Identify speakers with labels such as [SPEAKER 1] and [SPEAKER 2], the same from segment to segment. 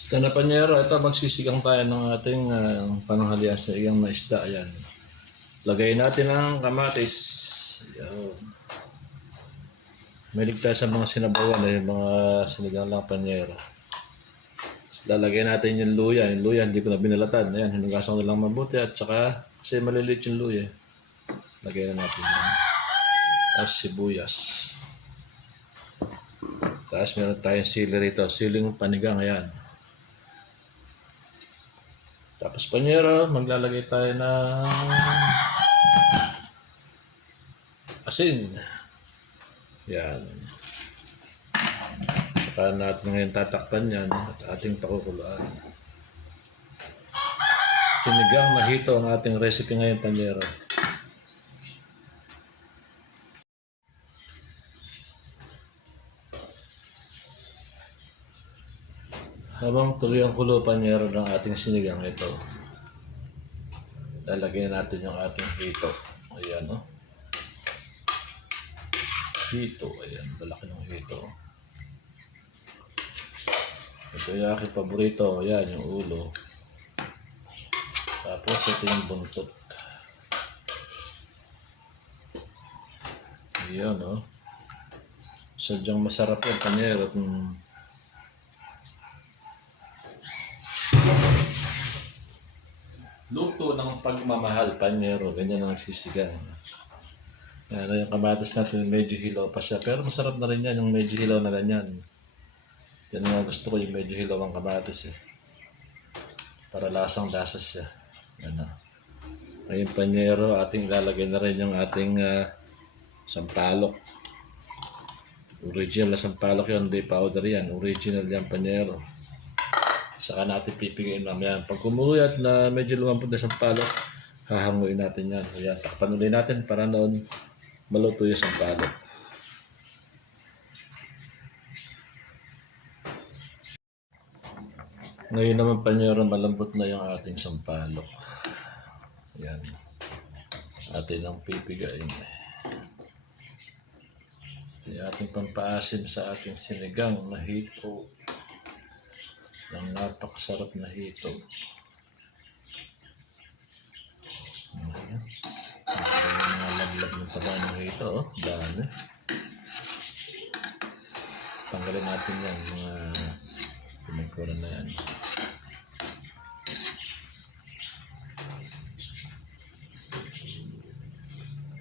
[SPEAKER 1] Sa napanyero, ito magsisigang tayo ng ating uh, pananghalian sa iyang na isda. Ayan. Lagay natin ang kamatis. Ayan. May sa mga sinabawan eh, mga sinigang lang panyero. Lalagay natin yung luya. Yung luya, hindi ko na binalatan. Ayan, hinugasan ko lang mabuti. At saka, kasi maliliit yung luya. Lagay na natin. Tapos sibuyas. Tapos meron tayong sili rito. Siling panigang, ayan. Tapos panyero, maglalagay tayo ng asin. Yan. Saka natin ngayon tatakpan yan at ating pakukuluan. Sinigang na hito ang ating recipe ngayon, panyero. Habang tuloy ang kulo panyero ng ating sinigang ito, lalagyan natin yung ating hito. Ayan, no? Hito, ayan. Malaki ng hito. Ito yung aking paborito. Ayan, yung ulo. Tapos ito yung buntot. Ayan, no? Sadyang masarap yung panyero. Mm. Luto ng pagmamahal, panyero. Ganyan ang nagsisigang. Yan, yung kamatis natin medyo hilaw pa siya. Pero masarap na rin yan, yung medyo hilaw na ganyan. Yan nga gusto ko, yung medyo hilaw ang kamatis eh. Para lasang lasas siya. Na. Ngayon panyero, ating lalagay na rin yung ating ah, sampalok. Original na sampalok yun, hindi powder yan. Original yan panyero. Saka natin pipigayin mamaya. Pag kumuyat na medyo lumampot na sampalok, hahanguin natin yan. Ayan, takpan ulit natin para noon maluto yung sampalok. Ngayon naman panyero, malambot na yung ating sampalok. Ayan. Atin ang pipigayin. Ito yung ating pampaasim sa ating sinigang na hito ng napakasarap na hito. Ayan. Yung mga laglag ng taba ng hito. Oh. Dami. Tanggalin natin yan. Mga pinagkuran na yan.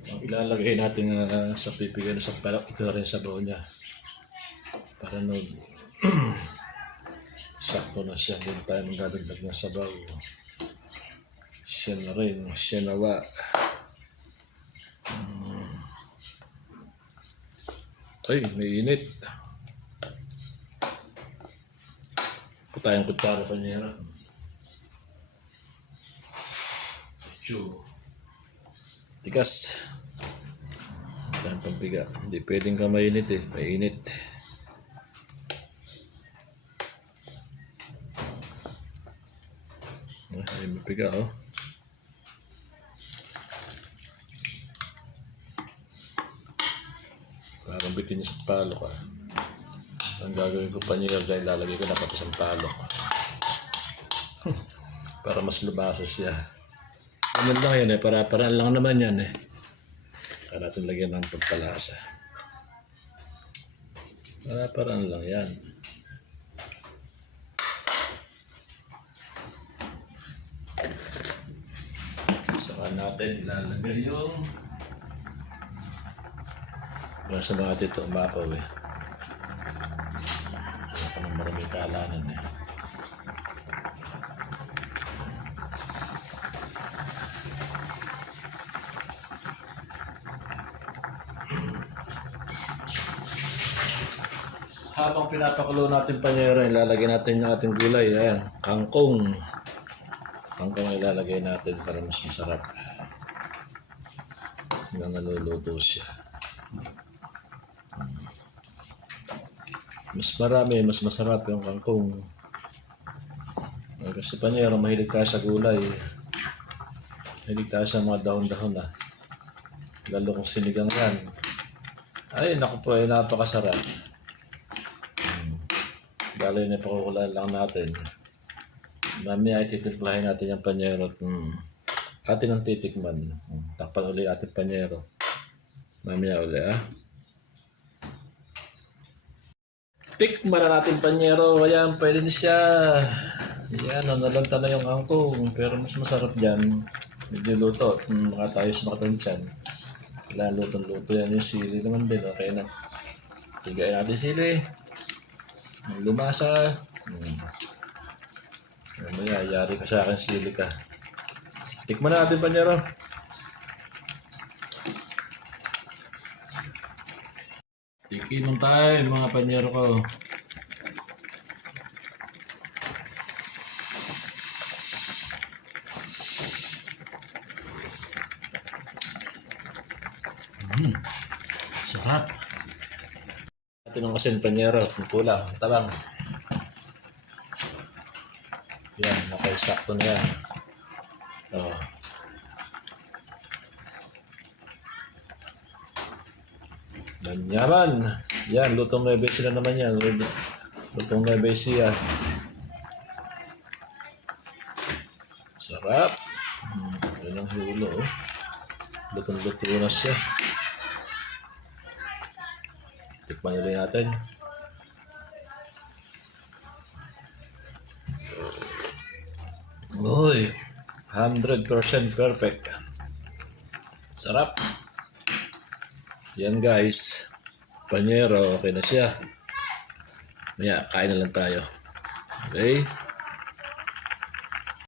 [SPEAKER 1] Ang ilalagay natin ah, sa pipigay na sa palak, ito rin sa baon niya. Para no, sakto na siya. Na tayo magdadagdag ng sabaw. Siya na rin, siya nawa. Mm. Ay, may init. Putayang kutsara pa niya. Medyo tigas. Putayang pampiga. Hindi pwedeng ka mainit eh. Mainit. Ay, mapiga oh. Parang bitin niya sa palok ah. Ang gagawin ko pa niya dahil lalagay ko na sa palok. para mas lumasa siya. Ano lang yan eh, para para lang naman yan eh. Kaya natin lagyan ng pagpalasa. Para paraan lang yan. Saka natin ilalagay yung Nasa mga dito umapaw eh. Wala pa ng marami kaalanan eh. Habang pinapakulo natin panyero, ilalagay natin yung ating gulay. Ayan, kangkong. Kangkong ang ilalagay natin para mas masarap. Hanggang naluluto siya. Mas marami, mas masarap yung kangkong. Kasi panyero, mahilig tayo sa gulay. Mahilig tayo sa mga dahon-dahon na. Lalo kung sinigang yan. Ay, naku po, ay napakasarap. Bali na pakukulaan lang natin. Mamaya ititimplahin natin yung panyero. Hmm. Atin ang titikman. Hmm. Takpan uli natin panyero. Mamaya uli ah. Tikman na natin panyero. Ayan, pwede na siya. Yan, nalanta na yung angkong. Pero mas masarap dyan. Medyo luto. Hmm, mga tayo sa makatansyan. Kailangan lutong-luto yan. Yung sili naman din. Okay na. Tigayin natin sili. Lumasa. Hmm. Mamaya, yari ka sa akin sili ka. Tikman na natin panyero. Tikiman tayo mga panyero ko. Mm, sarap. Natin ang kasin panyero. Ang kulang. Tabang. Yan, nakaisakto na yan. Oh. Manyaman. Yan, lutong na na naman yan. Lutong na yan. Sarap. Hmm, yan ang hulo. Oh. Lutong-luto na siya. Tikman ulit natin. Uy, 100% perfect. Sarap. Yan guys. Panyero, okay na siya. Maya, kain na lang tayo. Okay?